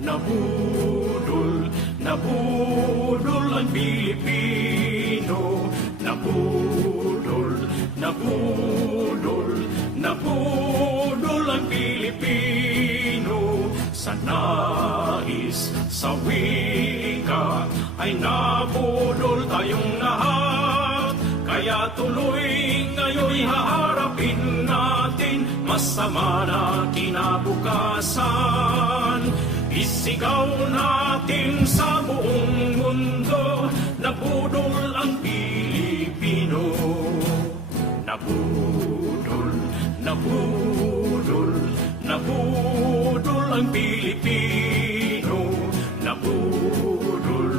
nabudol, nabudol ang Pilipino, nabudol, nabudol, nabudol ang Pilipino, sa nais, sa wika, ay nabudol tayong lahat, kaya tuloy ngayon haharapin natin masama na kinabukasan. Isigaw natin sa buong mundo, nabudol ang Pilipino. Nabudol, nabudol, nabudol ang Pilipino. Nabudol,